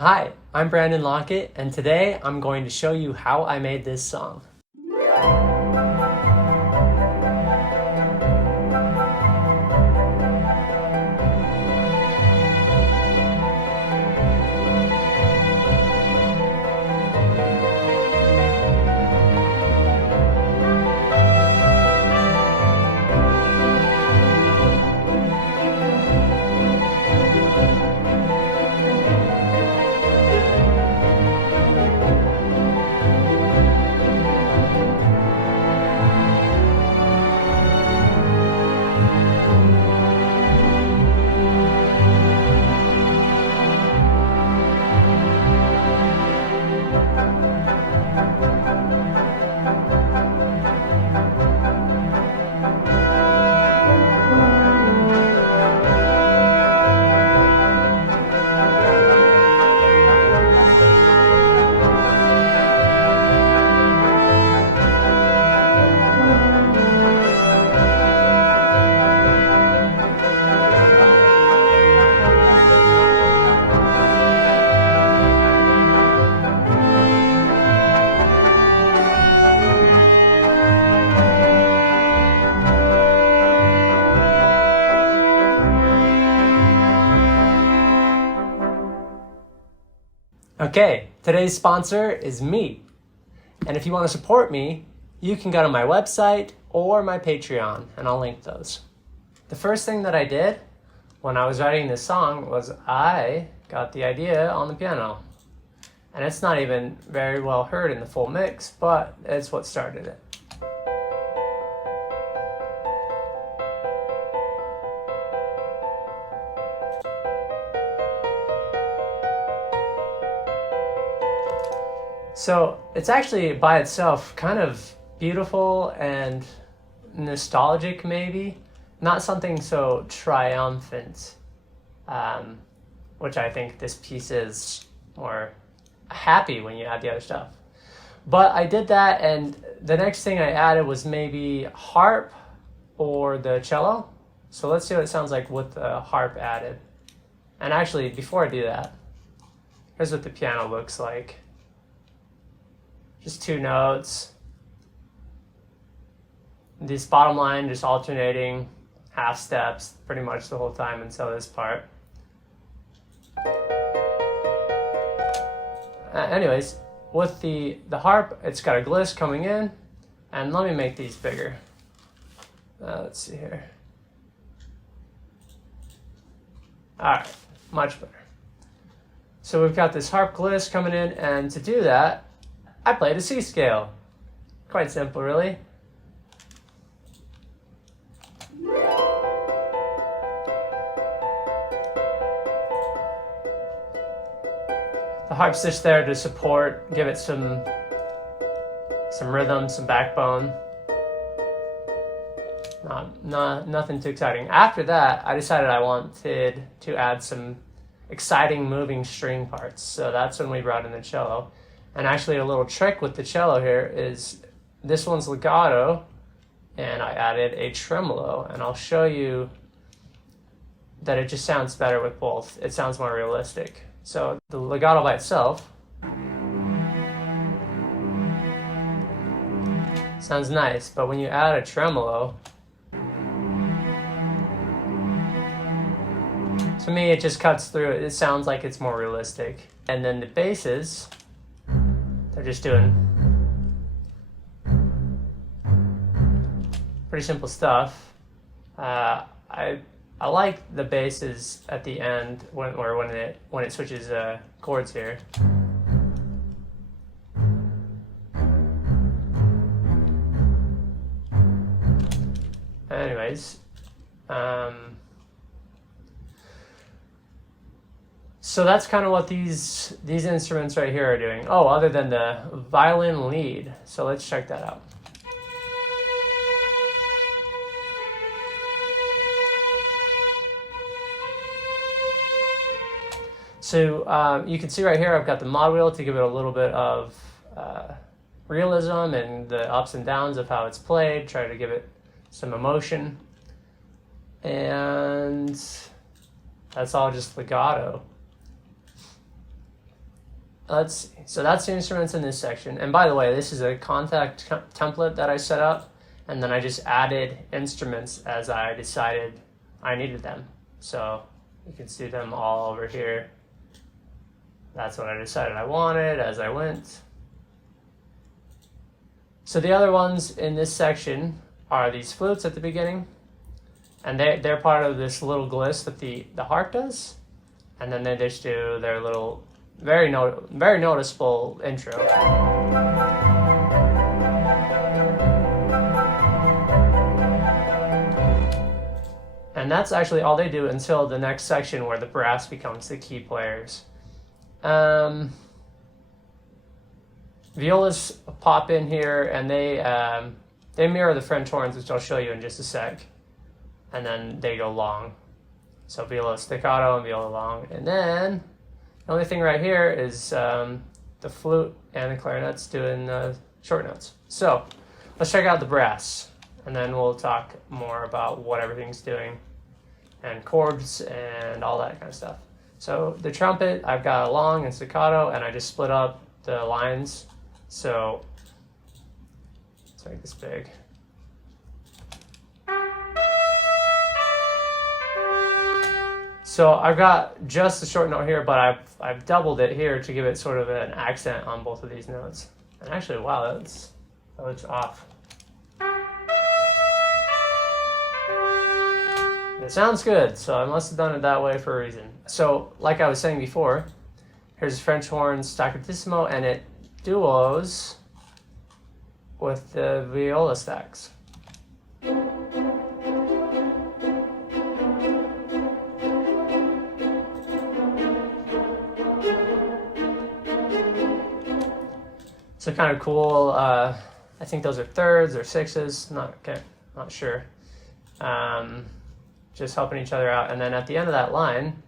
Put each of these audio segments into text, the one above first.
Hi, I'm Brandon Lockett, and today I'm going to show you how I made this song. Okay, today's sponsor is me. And if you want to support me, you can go to my website or my Patreon, and I'll link those. The first thing that I did when I was writing this song was I got the idea on the piano. And it's not even very well heard in the full mix, but it's what started it. So it's actually by itself kind of beautiful and nostalgic, maybe. Not something so triumphant, which I think this piece is more happy when you add the other stuff. But I did that, and the next thing I added was maybe harp or the cello. So let's see what it sounds like with the harp added. And actually, before I do that, here's what the piano looks like. Just two notes. This bottom line just alternating half steps pretty much the whole time until this part. Anyways, with the harp, it's got a gliss coming in, and let me make these bigger. Let's see here. All right, much better. So we've got this harp gliss coming in, and to do that, I played a C scale. Quite simple, really. The harp's just there to support, give it some rhythm, some backbone. Nothing too exciting. After that, I decided I wanted to add some exciting moving string parts. So that's when we brought in the cello. And actually a little trick with the cello here is this one's legato, and I added a tremolo, and I'll show you that it just sounds better with both. It sounds more realistic. So the legato by itself sounds nice, but when you add a tremolo, to me it just cuts through it. It sounds like it's more realistic. And then the basses, they're just doing pretty simple stuff. I like the basses at the end when it switches chords here. Anyways, so that's kind of what these instruments right here are doing. Oh, other than the violin lead. So let's check that out. So you can see right here I've got the mod wheel to give it a little bit of realism and the ups and downs of how it's played, try to give it some emotion. And that's all just legato. let's see. So that's the instruments in this section. And by the way, this is a contact template that I set up, and then I just added instruments as I decided I needed them. So you can see them all over here. That's what I decided I wanted as I went. So the other ones in this section are these flutes at the beginning, and they're part of this little gliss that the harp does, and then they just do their little very noticeable intro. And that's actually all they do until the next section where the brass becomes the key players. Violas pop in here, and they mirror the French horns, which I'll show you in just a sec. And then they go long. So viola staccato and viola long. And then the only thing right here is the flute and the clarinets doing short notes. So let's check out the brass, and then we'll talk more about what everything's doing and chords and all that kind of stuff. So the trumpet, I've got a long and staccato, and I just split up the lines. So let's make this big. So I've got just a short note here, but I've doubled it here to give it sort of an accent on both of these notes. And actually, wow, that looks off. It sounds good, so I must have done it that way for a reason. So, like I was saying before, here's French horn staccatissimo, and it duos with the viola stacks. So kind of cool. I think those are thirds or sixes. Not sure. Just helping each other out. And then at the end of that line,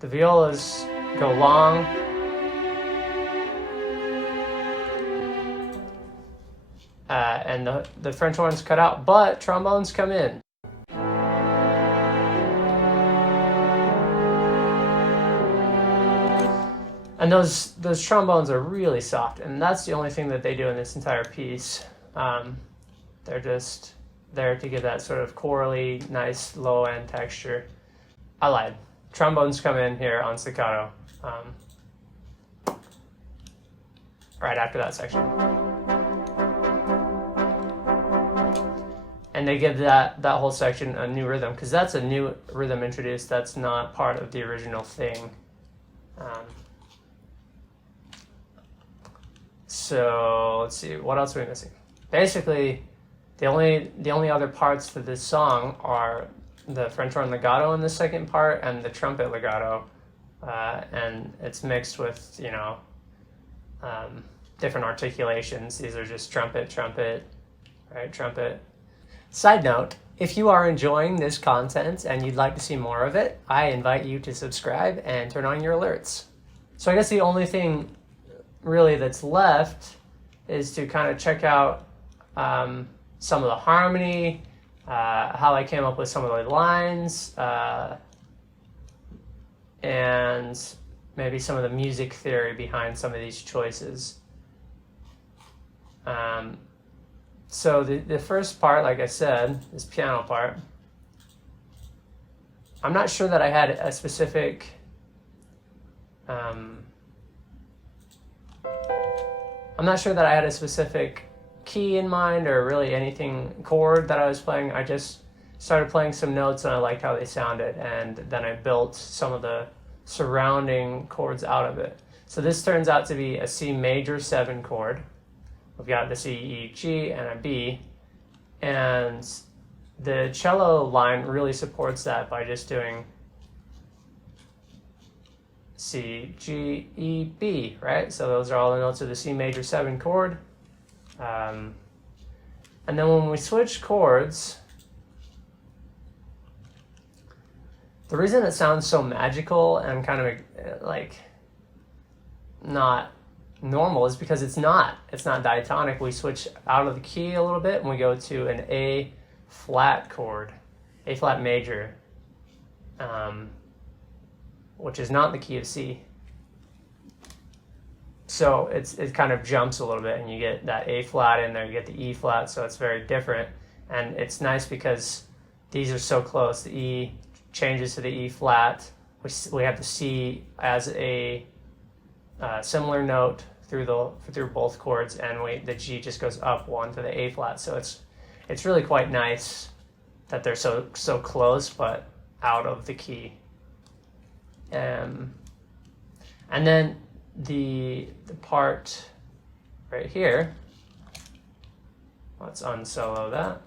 the violas go long. And the French horns cut out, but trombones come in. And those trombones are really soft, and that's the only thing that they do in this entire piece. They're just there to give that sort of chorally, nice low-end texture. I lied. Trombones come in here on staccato right after that section. And they give that whole section a new rhythm, because that's a new rhythm introduced that's not part of the original thing. So let's see, what else are we missing? Basically, the only other parts to this song are the French horn legato in the second part and the trumpet legato, and it's mixed with different articulations. These are just trumpet, right? Trumpet. Side note: if you are enjoying this content and you'd like to see more of it, I invite you to subscribe and turn on your alerts. So I guess the only thing really that's left is to kind of check out some of the harmony, how I came up with some of the lines, and maybe some of the music theory behind some of these choices. So the first part, like I said, this piano part, I'm not sure that I had a specific key in mind, or really anything chord that I was playing. I just started playing some notes and I liked how they sounded, and then I built some of the surrounding chords out of it. So this turns out to be a C major 7 chord. We've got the C, E, G, and a B, and the cello line really supports that by just doing C, G, E, B, right? So those are all the notes of the C major 7 chord. And then when we switch chords, the reason it sounds so magical and kind of like not normal is because it's not diatonic. We switch out of the key a little bit and we go to an A flat chord, A flat major, which is not the key of C. So it kind of jumps a little bit, and you get that A flat in there, you get the E flat, so it's very different. And it's nice because these are so close. The E changes to the E flat. We have the C as a similar note through both chords, and the G just goes up one to the A flat. So it's really quite nice that they're so close but out of the key. And then the part right here, let's unsolo that.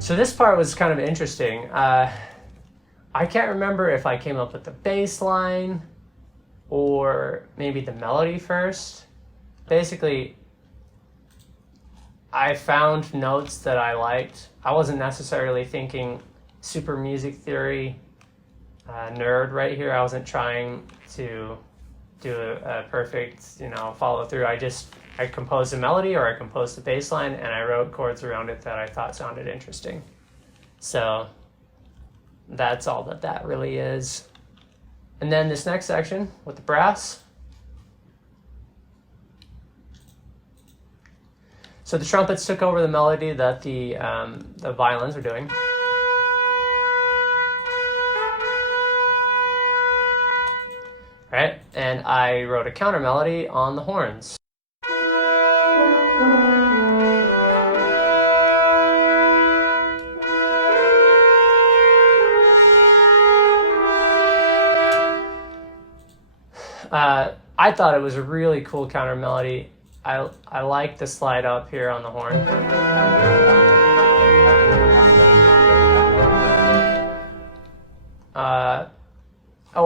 So this part was kind of interesting. I can't remember if I came up with the bass line or maybe the melody first. Basically, I found notes that I liked. I wasn't necessarily thinking super music theory nerd right here. I wasn't trying to do a perfect, follow through. I composed a melody or I composed a bass line, and I wrote chords around it that I thought sounded interesting. So that's all that really is. And then this next section with the brass. So the trumpets took over the melody that the violins were doing. Right? And I wrote a counter melody on the horns. I thought it was a really cool counter melody. I like the slide up here on the horn.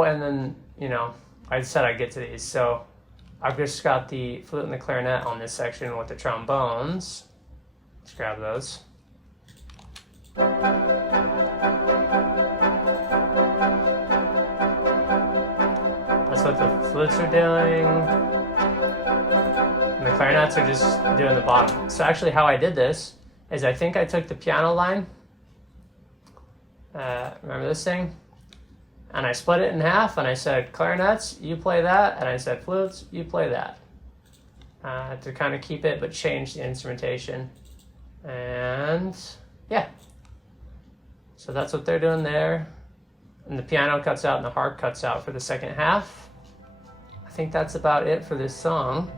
And then, I said I'd get to these. So I've just got the flute and the clarinet on this section with the trombones. Let's grab those. That's what the flutes are doing. And the clarinets are just doing the bottom. So actually how I did this is I think I took the piano line. Remember this thing? And I split it in half, and I said, clarinets, you play that, and I said, flutes, you play that. To kind of keep it, but change the instrumentation. And yeah. So that's what they're doing there. And the piano cuts out and the harp cuts out for the second half. I think that's about it for this song.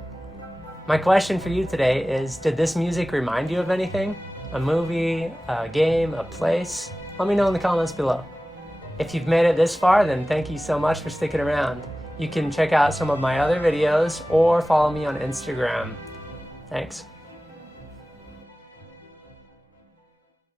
My question for you today is, did this music remind you of anything? A movie, a game, a place? Let me know in the comments below. If you've made it this far, then thank you so much for sticking around. You can check out some of my other videos or follow me on Instagram. Thanks.